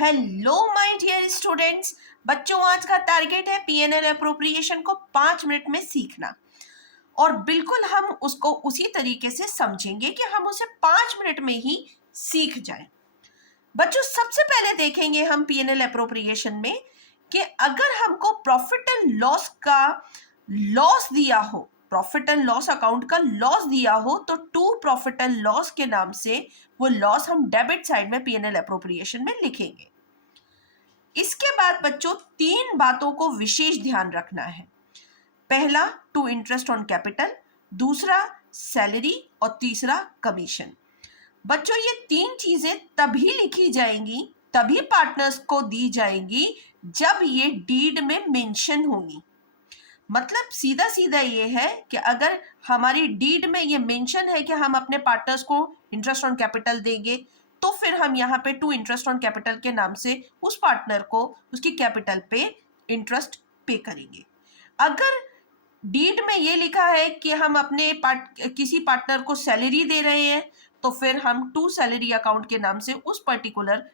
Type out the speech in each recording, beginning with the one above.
Hello my dear students. बच्चों, आज का टारगेट है पीएनएल अप्रोप्रिएशन को 5 मिनट में सीखना और बिल्कुल हम उसको उसी तरीके से समझेंगे कि हम उसे 5 मिनट में ही सीख जाएं। बच्चों, सबसे पहले देखेंगे हम पीएनएल अप्रोप्रिएशन में कि अगर हमको प्रॉफिट एंड लॉस का लॉस दिया हो, प्रॉफिट एंड लॉस अकाउंट का लॉस दिया हो, तो टू प्रॉफिट एंड लॉस के नाम से वो लॉस हम डेबिट साइड में पीएनएल अप्रोप्रिएशन में लिखेंगे। इसके बाद बच्चों 3 बातों को विशेष ध्यान रखना है। पहला, टू इंटरेस्ट ऑन कैपिटल, दूसरा सैलरी और तीसरा कमीशन। बच्चों, ये 3 चीजें तभी लिखी जाएंगी, तभी पार्टनर्स को दी जाएंगी जब ये डीड में मेंशन होंगी। मतलब सीधा सीधा ये है कि अगर हमारी डीड में ये मेंशन है कि हम अपने पार्टनर्स को इंटरेस्ट ऑन कैपिटल देंगे, तो फिर हम यहाँ पे टू इंटरेस्ट ऑन कैपिटल के नाम से उस पार्टनर को उसकी कैपिटल पे इंटरेस्ट पे करेंगे। अगर डीड में ये लिखा है कि हम अपने किसी पार्टनर को सैलरी दे रहे हैं, तो फिर हम टू सैलरी अकाउंट के नाम से उस पर्टिकुलर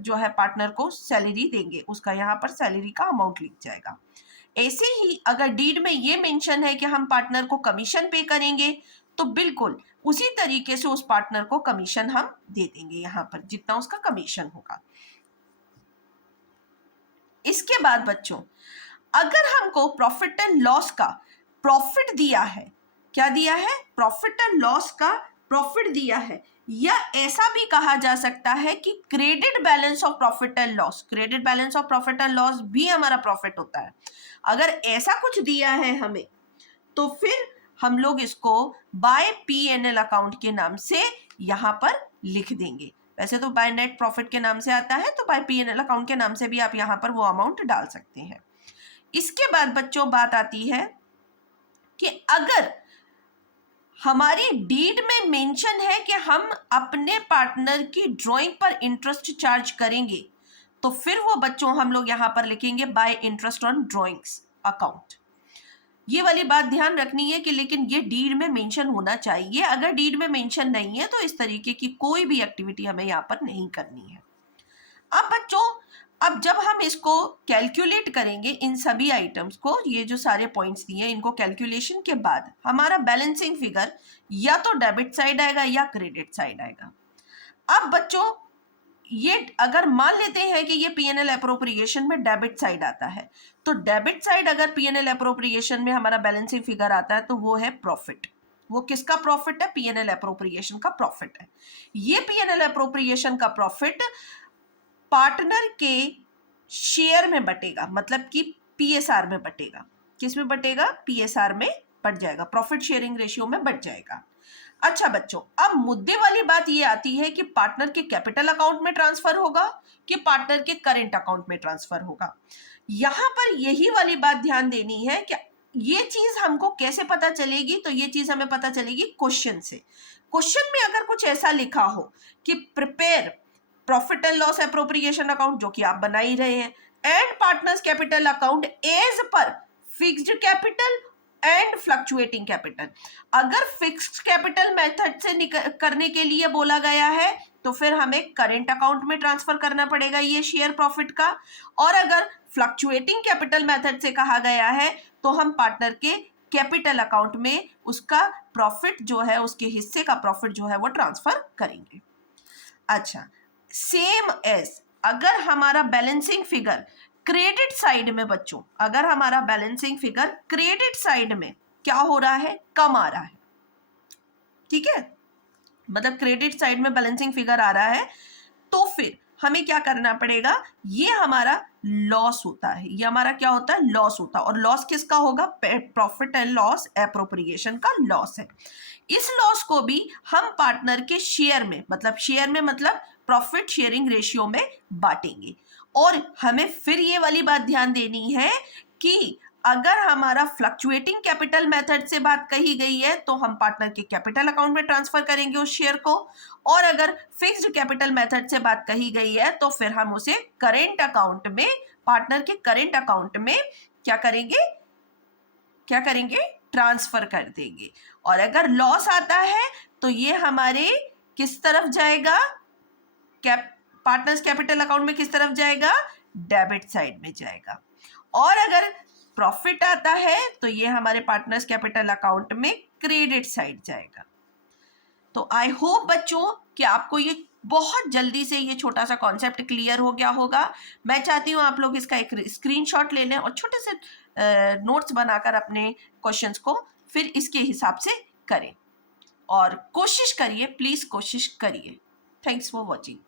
जो है पार्टनर को सैलरी देंगे, उसका यहाँ पर सैलरी का अमाउंट लिख जाएगा। ऐसे ही अगर डीड में ये मेंशन है कि हम पार्टनर को कमीशन पे करेंगे, तो बिल्कुल उसी तरीके से उस पार्टनर को कमीशन हम दे देंगे यहाँ पर, जितना उसका कमीशन होगा। इसके बाद बच्चों, अगर हमको प्रॉफिट एंड लॉस का प्रॉफिट दिया है, क्या दिया है? प्रॉफिट एंड लॉस का प्रॉफिट दिया है, या ऐसा भी कहा जा सकता है कि credit balance of profit and loss, credit balance of profit and loss भी हमारा प्रॉफिट होता है। अगर ऐसा कुछ दिया है हमें, तो फिर हम लोग इसको बाय पीएनएल अकाउंट के नाम से यहां पर लिख देंगे। वैसे तो बाय नेट प्रॉफिट के नाम से आता है, तो बाय पीएनएल अकाउंट के नाम से भी आप यहां पर वो अमाउंट डाल सकते हैं। इसके बाद बच्चों बात आती है कि अगर हमारी डीड में मेंशन है कि हम अपने पार्टनर की ड्राइंग पर इंटरेस्ट चार्ज करेंगे, तो फिर वो बच्चों हम लोग यहां पर लिखेंगे bye interest on drawings account. ये वाली बात ध्यान रखनी है कि लेकिन ये डीड में मेंशन होना चाहिए। अगर डीड में मेंशन नहीं है तो इस तरीके की कोई भी एक्टिविटी हमें यहाँ पर नहीं करनी है। अब बच्चों, अब जब हम इसको कैलकुलेट करेंगे, इन सभी आइटम्स को, ये जो सारे पॉइंट्स दिए हैं, इनको कैलकुलेशन के बाद हमारा बैलेंसिंग फिगर या तो डेबिट साइड आएगा या क्रेडिट साइड आएगा। अब बच्चों, ये अगर मान लेते हैं कि ये पीएनएल अप्रोप्रिएशन में डेबिट साइड आता है, तो डेबिट साइड अगर पीएनएल अप्रोप्रिएशन में हमारा बैलेंसिंग फिगर आता है, तो वो है प्रॉफिट। वो किसका प्रॉफिट है? पीएनएल अप्रोप्रिएशन का प्रॉफिट है। ये पीएनएल अप्रोप्रिएशन का प्रॉफिट पार्टनर के शेयर में बटेगा, मतलब कि पीएसआर में बटेगा। किस में बटेगा? पीएसआर में बट जाएगा, प्रॉफिट शेयरिंग रेशियो में बट जाएगा। अच्छा बच्चों, अब मुद्दे वाली बात ये आती है कि पार्टनर के कैपिटल अकाउंट में ट्रांसफर होगा कि पार्टनर के करंट अकाउंट में ट्रांसफर होगा। यहां पर यही वाली बात ध्यान देनी है कि ये चीज हमको कैसे पता चलेगी? तो ये चीज हमें पता चलेगी क्वेश्चन से। क्वेश्चन में अगर कुछ ऐसा लिखा हो कि prepare profit and loss appropriation account, जो कि आप बना ही रहे हैं, and partners capital account as per fixed capital and fluctuating capital. अगर फिक्स्ड कैपिटल मेथड से करने के लिए बोला गया है, तो फिर हमें करेंट अकाउंट में ट्रांसफर करना पड़ेगा ये शेयर प्रॉफिट का, और अगर फ्लक्चुएटिंग कैपिटल मेथड से कहा गया है, तो हम पार्टनर के कैपिटल अकाउंट में उसका प्रॉफिट जो है, उसके हिस्से का प्रॉफिट जो है वो ट्रांसफर करेंगे। अच्छा, सेम एज अगर हमारा बैलेंसिंग फिगर क्रेडिट साइड में बच्चों, अगर हमारा बैलेंसिंग फिगर क्रेडिट साइड में क्या हो रहा है? कम आ रहा है, ठीक है, मतलब क्रेडिट साइड में बैलेंसिंग फिगर आ रहा है, तो फिर हमें क्या करना पड़ेगा? ये हमारा लॉस होता है, ये हमारा क्या होता है? लॉस होता है। और लॉस किसका होगा? प्रॉफिट एंड लॉस एप्रोप्रिएशन का लॉस है। इस लॉस को भी हम पार्टनर के शेयर में, मतलब शेयर में मतलब प्रॉफिट शेयरिंग रेशियो में बांटेंगे। और हमें फिर ये वाली बात ध्यान देनी है कि अगर हमारा फ्लक्चुएटिंग कैपिटल मेथड से बात कही गई है, तो हम पार्टनर के कैपिटल अकाउंट में ट्रांसफर करेंगे उस शेयर को, और अगर फिक्स्ड कैपिटल मेथड से बात कही गई है, तो फिर हम उसे करेंट अकाउंट में, पार्टनर के करेंट अकाउंट में क्या करेंगे? ट्रांसफर कर देंगे। और अगर लॉस आता है, तो ये हमारे किस तरफ जाएगा? पार्टनर्स कैपिटल अकाउंट में किस तरफ जाएगा? डेबिट साइड में जाएगा। और अगर प्रॉफिट आता है तो ये हमारे पार्टनर्स कैपिटल अकाउंट में क्रेडिट साइड जाएगा। तो आई होप बच्चों कि आपको ये बहुत जल्दी से ये छोटा सा कॉन्सेप्ट क्लियर हो गया होगा। मैं चाहती हूँ आप लोग इसका एक स्क्रीनशॉट ले लें और छोटे से नोट्स बनाकर अपने क्वेश्चंस को फिर इसके हिसाब से करें और कोशिश करिए, प्लीज कोशिश करिए। Thanks for watching.